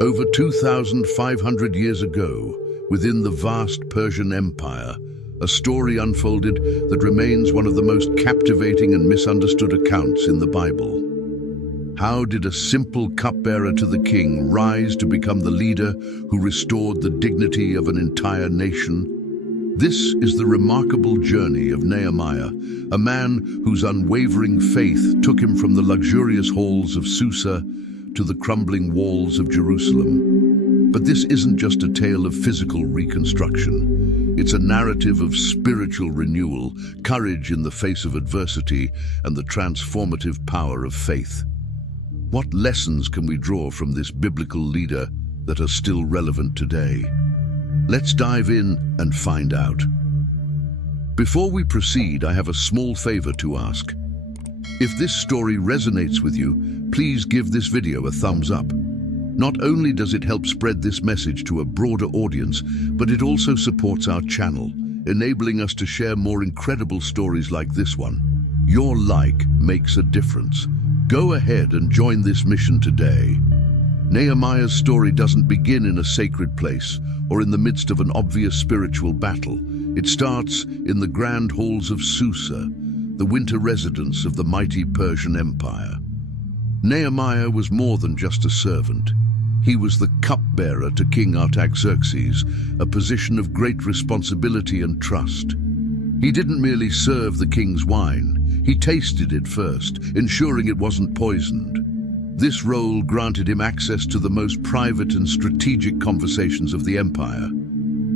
Over 2,500 years ago, within the vast Persian Empire, a story unfolded that remains one of the most captivating and misunderstood accounts in the Bible. How did a simple cupbearer to the king rise to become the leader who restored the dignity of an entire nation? This is the remarkable journey of Nehemiah, a man whose unwavering faith took him from the luxurious halls of Susa to the crumbling walls of Jerusalem. But this isn't just a tale of physical reconstruction. It's a narrative of spiritual renewal, courage in the face of adversity, and the transformative power of faith. What lessons can we draw from this biblical leader that are still relevant today? Let's dive in and find out. Before we proceed, I have a small favor to ask. If this story resonates with you, please give this video a thumbs up. Not only does it help spread this message to a broader audience, but it also supports our channel, enabling us to share more incredible stories like this one. Your like makes a difference. Go ahead and join this mission today. Nehemiah's story doesn't begin in a sacred place or in the midst of an obvious spiritual battle. It starts in the grand halls of Susa, the winter residence of the mighty Persian Empire. Nehemiah was more than just a servant. He was the cupbearer to King Artaxerxes, a position of great responsibility and trust. He didn't merely serve the king's wine, he tasted it first, ensuring it wasn't poisoned. This role granted him access to the most private and strategic conversations of the empire.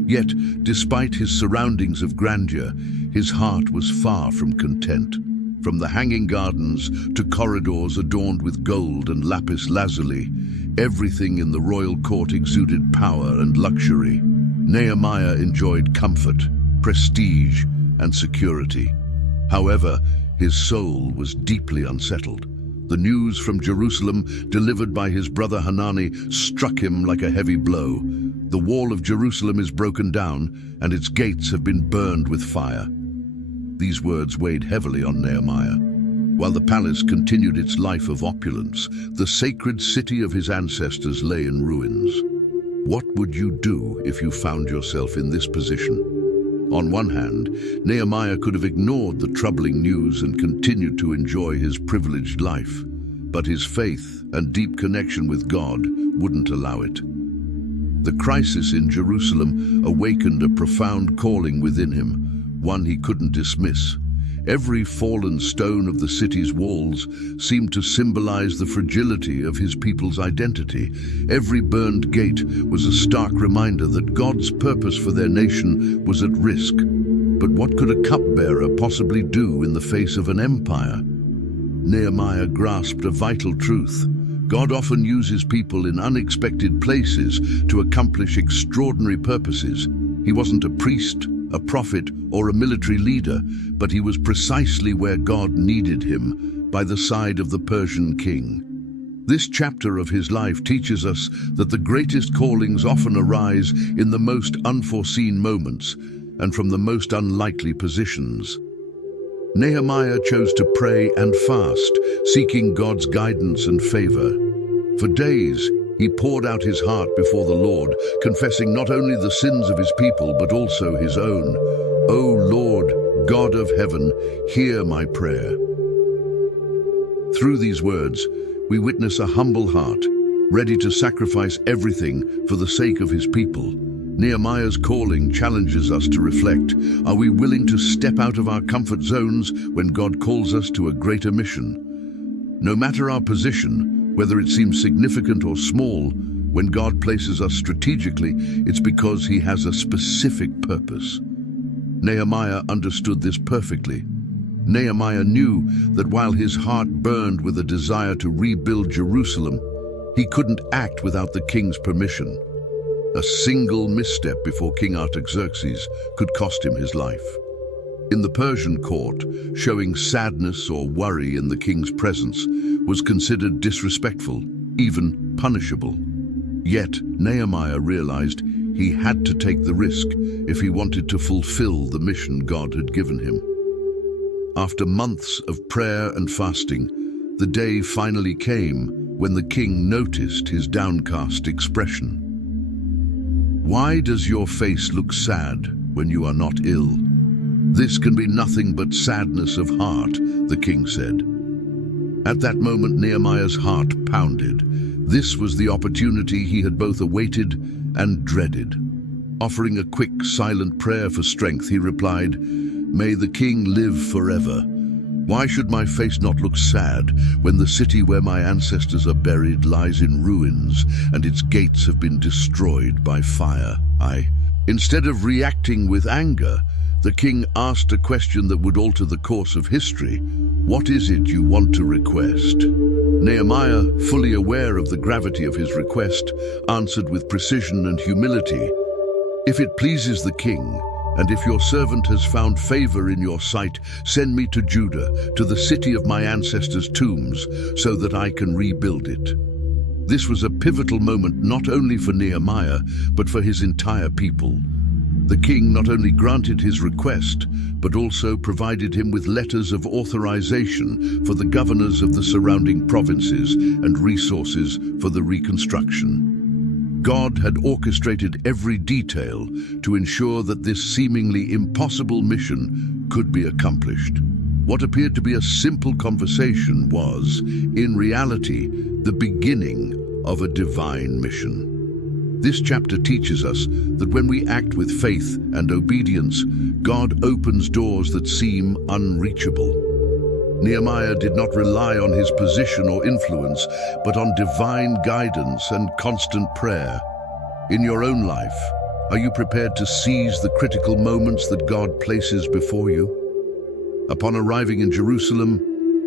Yet, despite his surroundings of grandeur, his heart was far from content. From the hanging gardens to corridors adorned with gold and lapis lazuli, everything in the royal court exuded power and luxury. Nehemiah enjoyed comfort, prestige, and security. However, his soul was deeply unsettled. The news from Jerusalem, delivered by his brother Hanani, struck him like a heavy blow. The wall of Jerusalem is broken down, and its gates have been burned with fire. These words weighed heavily on Nehemiah. While the palace continued its life of opulence, the sacred city of his ancestors lay in ruins. What would you do if you found yourself in this position? On one hand, Nehemiah could have ignored the troubling news and continued to enjoy his privileged life, but his faith and deep connection with God wouldn't allow it. The crisis in Jerusalem awakened a profound calling within him, one he couldn't dismiss. Every fallen stone of the city's walls seemed to symbolize the fragility of his people's identity. Every burned gate was a stark reminder that God's purpose for their nation was at risk. But what could a cupbearer possibly do in the face of an empire? Nehemiah grasped a vital truth. God often uses people in unexpected places to accomplish extraordinary purposes. He wasn't a priest, a prophet, or a military leader, but he was precisely where God needed him, by the side of the Persian king. This chapter of his life teaches us that the greatest callings often arise in the most unforeseen moments and from the most unlikely positions. Nehemiah chose to pray and fast, seeking God's guidance and favor. For days, he poured out his heart before the Lord, confessing not only the sins of his people, but also his own. O Lord, God of heaven, hear my prayer. Through these words, we witness a humble heart, ready to sacrifice everything for the sake of his people. Nehemiah's calling challenges us to reflect. Are we willing to step out of our comfort zones when God calls us to a greater mission? No matter our position, whether it seems significant or small, when God places us strategically, it's because he has a specific purpose. Nehemiah understood this perfectly. Nehemiah knew that while his heart burned with a desire to rebuild Jerusalem, he couldn't act without the king's permission. A single misstep before King Artaxerxes could cost him his life. In the Persian court, showing sadness or worry in the king's presence was considered disrespectful, even punishable. Yet Nehemiah realized he had to take the risk if he wanted to fulfill the mission God had given him. After months of prayer and fasting, The day finally came when the king noticed his downcast expression. "Why does your face look sad when you are not ill?" "This can be nothing but sadness of heart," the king said. At that moment, Nehemiah's heart pounded. This was the opportunity he had both awaited and dreaded. Offering a quick, silent prayer for strength, he replied, "May the king live forever. Why should my face not look sad when the city where my ancestors are buried lies in ruins and its gates have been destroyed by fire?" Instead of reacting with anger, the king asked a question that would alter the course of history. "What is it you want to request?" Nehemiah, fully aware of the gravity of his request, answered with precision and humility, "If it pleases the king, and if your servant has found favor in your sight, send me to Judah, to the city of my ancestors' tombs, so that I can rebuild it." This was a pivotal moment not only for Nehemiah, but for his entire people. The king not only granted his request, but also provided him with letters of authorization for the governors of the surrounding provinces and resources for the reconstruction. God had orchestrated every detail to ensure that this seemingly impossible mission could be accomplished. What appeared to be a simple conversation was, in reality, the beginning of a divine mission. This chapter teaches us that when we act with faith and obedience, God opens doors that seem unreachable. Nehemiah did not rely on his position or influence, but on divine guidance and constant prayer. In your own life, are you prepared to seize the critical moments that God places before you? Upon arriving in Jerusalem,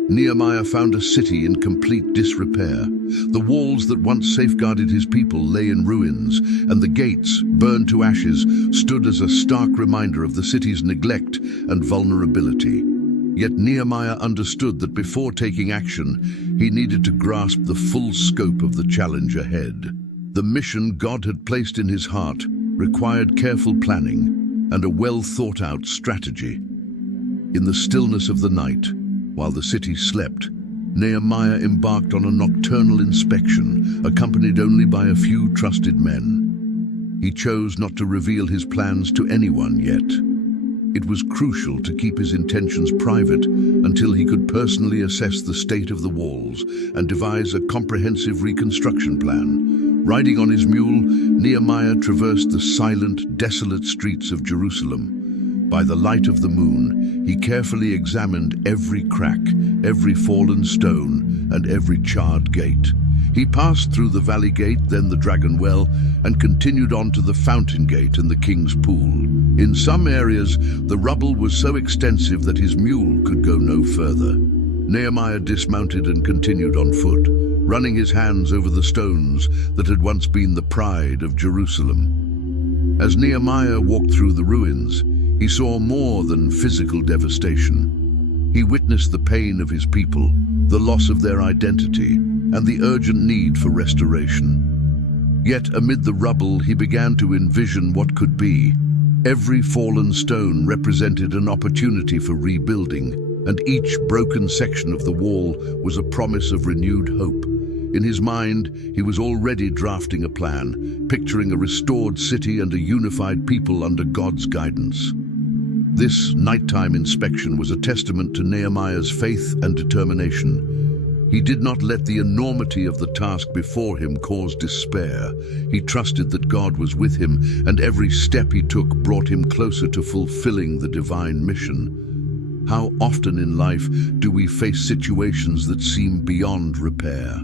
Nehemiah found a city in complete disrepair. The walls that once safeguarded his people lay in ruins, and the gates, burned to ashes, stood as a stark reminder of the city's neglect and vulnerability. Yet Nehemiah understood that before taking action, he needed to grasp the full scope of the challenge ahead. The mission God had placed in his heart required careful planning and a well-thought-out strategy. In the stillness of the night, while the city slept, Nehemiah embarked on a nocturnal inspection, accompanied only by a few trusted men. He chose not to reveal his plans to anyone yet. It was crucial to keep his intentions private until he could personally assess the state of the walls and devise a comprehensive reconstruction plan. Riding on his mule, Nehemiah traversed the silent, desolate streets of Jerusalem. By the light of the moon, he carefully examined every crack, every fallen stone, and every charred gate. He passed through the valley gate, then the dragon well, and continued on to the fountain gate and the king's pool. In some areas, the rubble was so extensive that his mule could go no further. Nehemiah dismounted and continued on foot, running his hands over the stones that had once been the pride of Jerusalem. As Nehemiah walked through the ruins, he saw more than physical devastation. He witnessed the pain of his people, the loss of their identity, and the urgent need for restoration. Yet amid the rubble, he began to envision what could be. Every fallen stone represented an opportunity for rebuilding, and each broken section of the wall was a promise of renewed hope. In his mind, he was already drafting a plan, picturing a restored city and a unified people under God's guidance. This nighttime inspection was a testament to Nehemiah's faith and determination. He did not let the enormity of the task before him cause despair. He trusted that God was with him, and every step he took brought him closer to fulfilling the divine mission. How often in life do we face situations that seem beyond repair?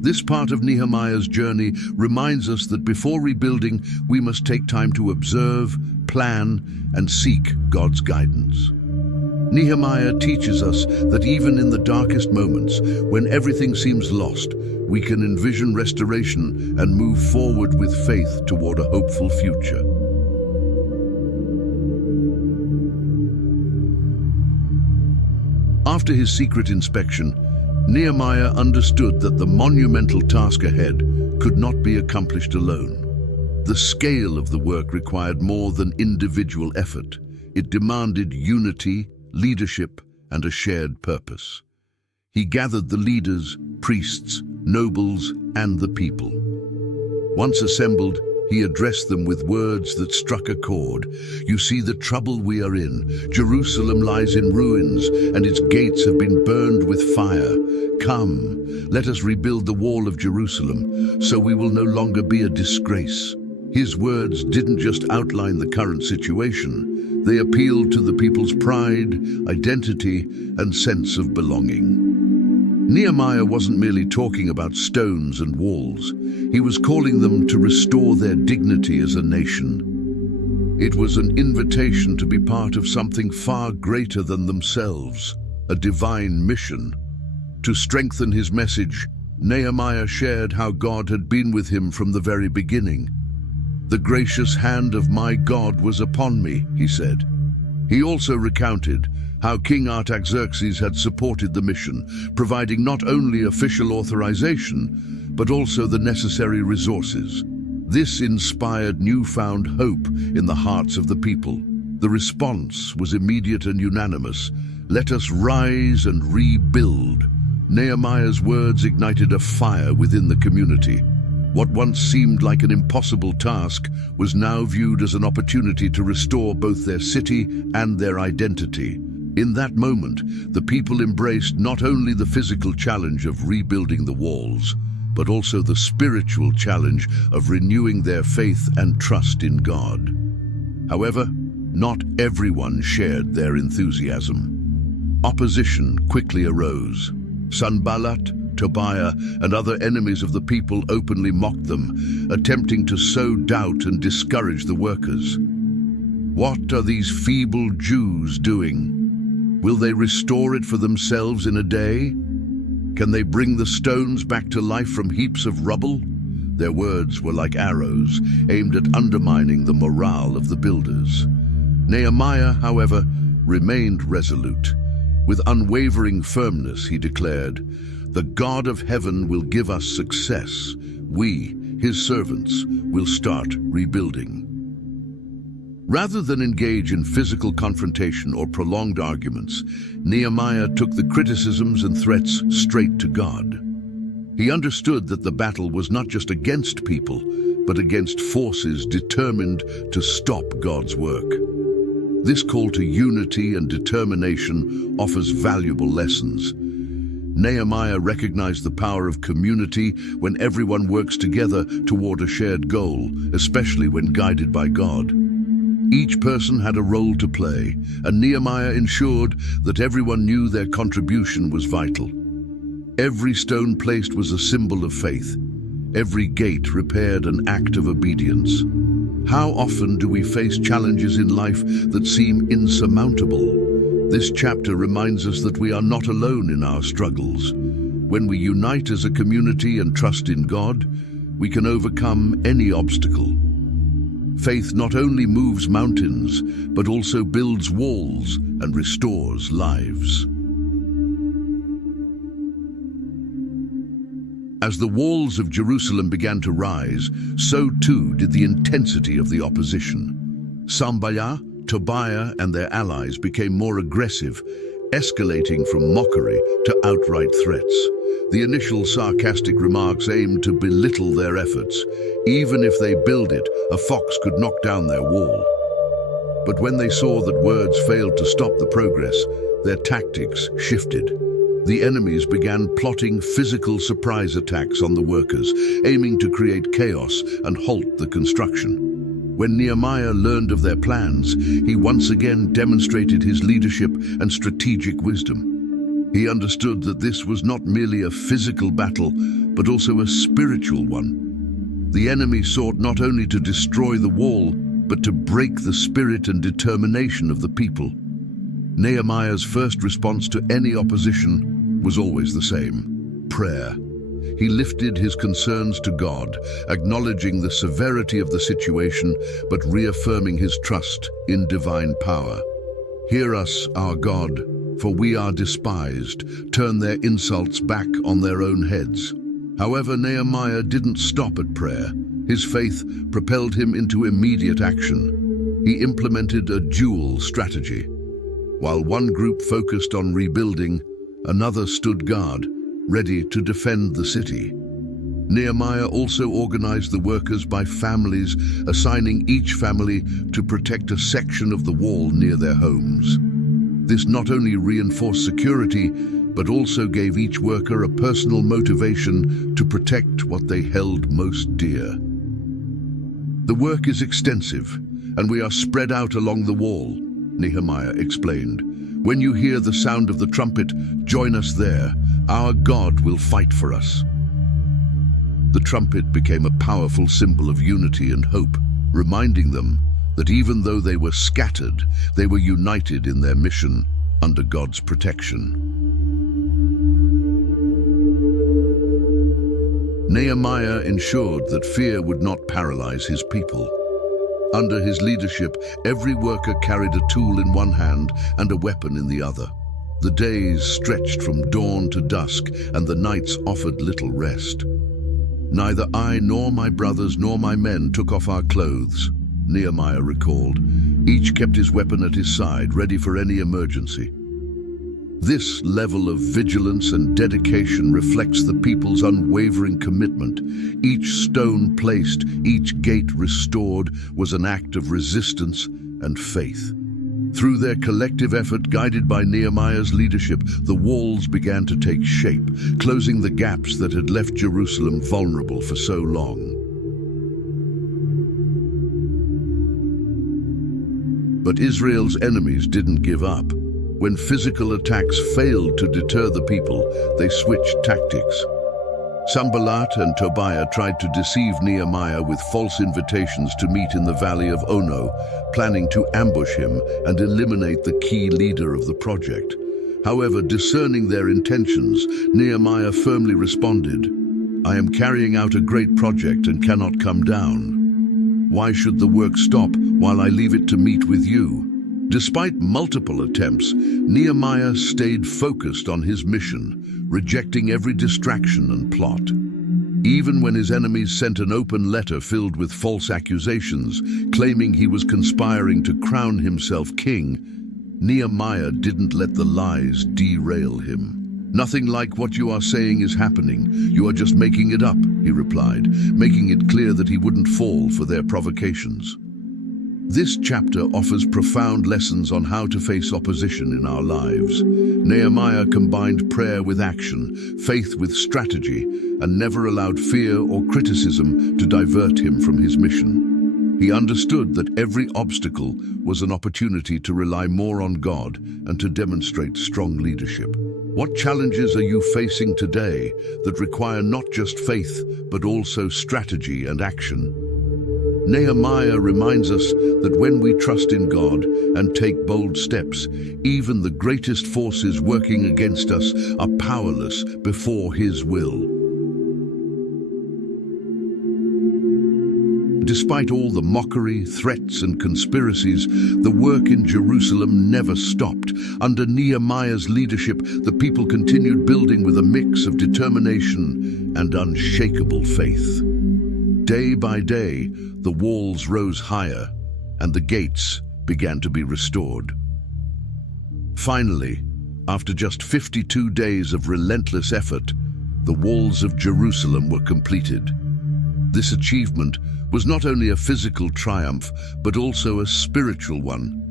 This part of Nehemiah's journey reminds us that before rebuilding, we must take time to observe, plan, and seek God's guidance. Nehemiah teaches us that even in the darkest moments, when everything seems lost, we can envision restoration and move forward with faith toward a hopeful future. After his secret inspection, Nehemiah understood that the monumental task ahead could not be accomplished alone. The scale of the work required more than individual effort. It demanded unity, leadership, and a shared purpose. He gathered the leaders, priests, nobles, and the people. Once assembled, he addressed them with words that struck a chord. "You see the trouble we are in. Jerusalem lies in ruins, and its gates have been burned with fire. Come, let us rebuild the wall of Jerusalem, so we will no longer be a disgrace." His words didn't just outline the current situation. They appealed to the people's pride, identity, and sense of belonging. Nehemiah wasn't merely talking about stones and walls. He was calling them to restore their dignity as a nation. It was an invitation to be part of something far greater than themselves, a divine mission. To strengthen his message, Nehemiah shared how God had been with him from the very beginning. "The gracious hand of my God was upon me," he said. He also recounted how King Artaxerxes had supported the mission, providing not only official authorization, but also the necessary resources. This inspired newfound hope in the hearts of the people. The response was immediate and unanimous. "Let us rise and rebuild." Nehemiah's words ignited a fire within the community. What once seemed like an impossible task was now viewed as an opportunity to restore both their city and their identity. In that moment, the people embraced not only the physical challenge of rebuilding the walls, but also the spiritual challenge of renewing their faith and trust in God. However, not everyone shared their enthusiasm. Opposition quickly arose. Sanballat, Tobiah, and other enemies of the people openly mocked them, attempting to sow doubt and discourage the workers. What are these feeble Jews doing? Will they restore it for themselves in a day? Can they bring the stones back to life from heaps of rubble? Their words were like arrows, aimed at undermining the morale of the builders. Nehemiah, however, remained resolute. With unwavering firmness, he declared, "The God of heaven will give us success. We, his servants, will start rebuilding." Rather than engage in physical confrontation or prolonged arguments, Nehemiah took the criticisms and threats straight to God. He understood that the battle was not just against people, but against forces determined to stop God's work. This call to unity and determination offers valuable lessons. Nehemiah recognized the power of community when everyone works together toward a shared goal, especially when guided by God. Each person had a role to play, and Nehemiah ensured that everyone knew their contribution was vital. Every stone placed was a symbol of faith. Every gate repaired an act of obedience. How often do we face challenges in life that seem insurmountable? This chapter reminds us that we are not alone in our struggles. When we unite as a community and trust in God, we can overcome any obstacle. Faith not only moves mountains, but also builds walls and restores lives. As the walls of Jerusalem began to rise, so too did the intensity of the opposition. Sanballat, Tobiah, and their allies became more aggressive, escalating from mockery to outright threats. The initial sarcastic remarks aimed to belittle their efforts. Even if they build it, a fox could knock down their wall. But when they saw that words failed to stop the progress, their tactics shifted. The enemies began plotting physical surprise attacks on the workers, aiming to create chaos and halt the construction. When Nehemiah learned of their plans, he once again demonstrated his leadership and strategic wisdom. He understood that this was not merely a physical battle, but also a spiritual one. The enemy sought not only to destroy the wall, but to break the spirit and determination of the people. Nehemiah's first response to any opposition was always the same: prayer. He lifted his concerns to God, acknowledging the severity of the situation, but reaffirming his trust in divine power. "Hear us, our God, for we are despised. Turn their insults back on their own heads." However, Nehemiah didn't stop at prayer. His faith propelled him into immediate action. He implemented a dual strategy. While one group focused on rebuilding, Another stood guard, ready to defend the city. Nehemiah also organized the workers by families, assigning each family to protect a section of the wall near their homes. This not only reinforced security, but also gave each worker a personal motivation to protect what they held most dear. The work is extensive, and we are spread out along the wall, Nehemiah explained. When you hear the sound of the trumpet, join us there. Our God will fight for us. The trumpet became a powerful symbol of unity and hope, reminding them that even though they were scattered, they were united in their mission under God's protection. Nehemiah ensured that fear would not paralyze his people. Under his leadership, every worker carried a tool in one hand and a weapon in the other. The days stretched from dawn to dusk, and the nights offered little rest. Neither I nor my brothers nor my men took off our clothes, Nehemiah recalled. Each kept his weapon at his side, ready for any emergency. This level of vigilance and dedication reflects the people's unwavering commitment. Each stone placed, each gate restored, was an act of resistance and faith. Through their collective effort, guided by Nehemiah's leadership, the walls began to take shape, closing the gaps that had left Jerusalem vulnerable for so long. But Israel's enemies didn't give up. When physical attacks failed to deter the people, they switched tactics. Sanballat and Tobiah tried to deceive Nehemiah with false invitations to meet in the valley of Ono, planning to ambush him and eliminate the key leader of the project. However, discerning their intentions, Nehemiah firmly responded, "I am carrying out a great project and cannot come down. Why should the work stop while I leave it to meet with you?" Despite multiple attempts, Nehemiah stayed focused on his mission, rejecting every distraction and plot. Even when his enemies sent an open letter filled with false accusations, claiming he was conspiring to crown himself king, Nehemiah didn't let the lies derail him. "Nothing like what you are saying is happening. You are just making it up," he replied, making it clear that he wouldn't fall for their provocations. This chapter offers profound lessons on how to face opposition in our lives. Nehemiah combined prayer with action, faith with strategy, and never allowed fear or criticism to divert him from his mission. He understood that every obstacle was an opportunity to rely more on God and to demonstrate strong leadership. What challenges are you facing today that require not just faith, but also strategy and action? Nehemiah reminds us that when we trust in God and take bold steps, even the greatest forces working against us are powerless before His will. Despite all the mockery, threats, and conspiracies, the work in Jerusalem never stopped. Under Nehemiah's leadership, the people continued building with a mix of determination and unshakable faith. Day by day, the walls rose higher, and the gates began to be restored. Finally, after just 52 days of relentless effort, the walls of Jerusalem were completed. This achievement was not only a physical triumph, but also a spiritual one.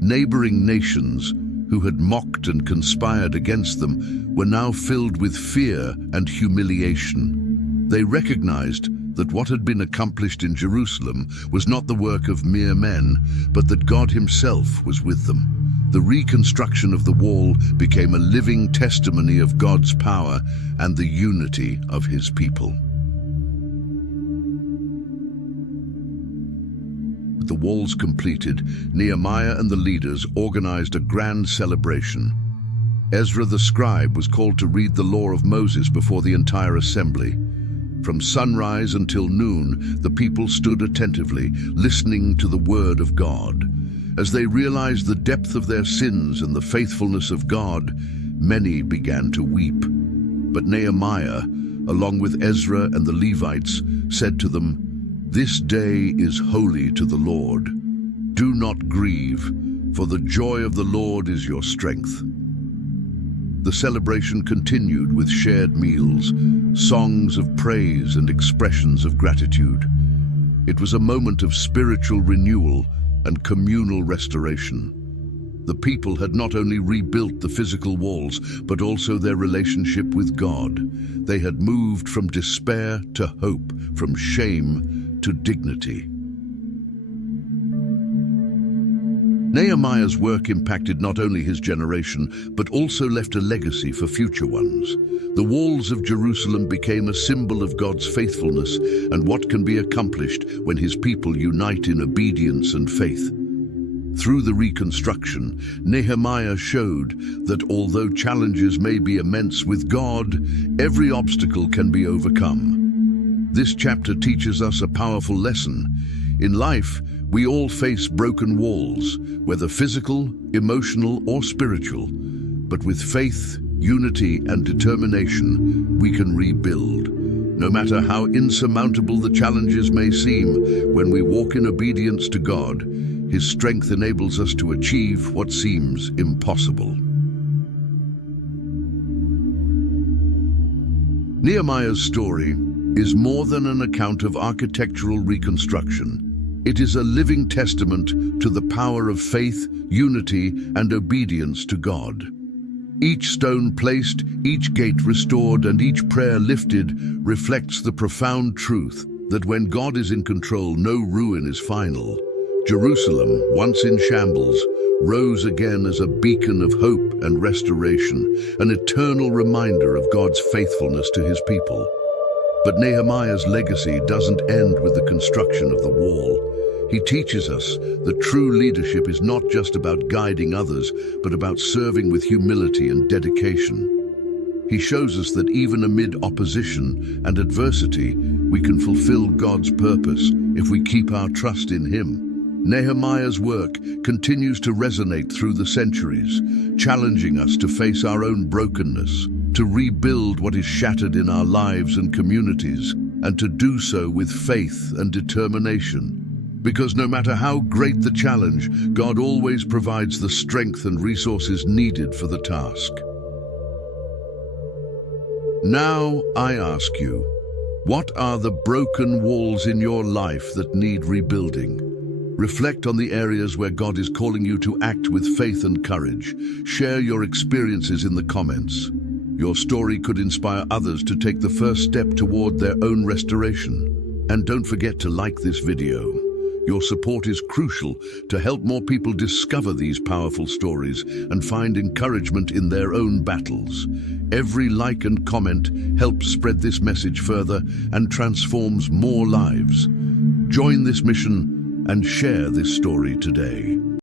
Neighboring nations, who had mocked and conspired against them, were now filled with fear and humiliation. They recognized that what had been accomplished in Jerusalem was not the work of mere men, but that God Himself was with them. The reconstruction of the wall became a living testimony of God's power and the unity of His people. With the walls completed, Nehemiah and the leaders organized a grand celebration. Ezra the scribe was called to read the law of Moses before the entire assembly. From sunrise until noon, the people stood attentively, listening to the word of God. As they realized the depth of their sins and the faithfulness of God, many began to weep. But Nehemiah, along with Ezra and the Levites, said to them, "This day is holy to the Lord. Do not grieve, for the joy of the Lord is your strength." The celebration continued with shared meals, songs of praise and expressions of gratitude. It was a moment of spiritual renewal and communal restoration. The people had not only rebuilt the physical walls, but also their relationship with God. They had moved from despair to hope, from shame to dignity. Nehemiah's work impacted not only his generation, but also left a legacy for future ones. The walls of Jerusalem became a symbol of God's faithfulness and what can be accomplished when His people unite in obedience and faith. Through the reconstruction, Nehemiah showed that although challenges may be immense with God, every obstacle can be overcome. This chapter teaches us a powerful lesson. In life, we all face broken walls, whether physical, emotional, or spiritual. But with faith, unity, and determination, we can rebuild. No matter how insurmountable the challenges may seem, when we walk in obedience to God, His strength enables us to achieve what seems impossible. Nehemiah's story is more than an account of architectural reconstruction. It is a living testament to the power of faith, unity, and obedience to God. Each stone placed, each gate restored, and each prayer lifted reflects the profound truth that when God is in control, no ruin is final. Jerusalem, once in shambles, rose again as a beacon of hope and restoration, an eternal reminder of God's faithfulness to His people. But Nehemiah's legacy doesn't end with the construction of the wall. He teaches us that true leadership is not just about guiding others, but about serving with humility and dedication. He shows us that even amid opposition and adversity, we can fulfill God's purpose if we keep our trust in Him. Nehemiah's work continues to resonate through the centuries, challenging us to face our own brokenness, to rebuild what is shattered in our lives and communities, and to do so with faith and determination. Because no matter how great the challenge, God always provides the strength and resources needed for the task. Now I ask you, what are the broken walls in your life that need rebuilding? Reflect on the areas where God is calling you to act with faith and courage. Share your experiences in the comments. Your story could inspire others to take the first step toward their own restoration. And don't forget to like this video. Your support is crucial to help more people discover these powerful stories and find encouragement in their own battles. Every like and comment helps spread this message further and transforms more lives. Join this mission and share this story today.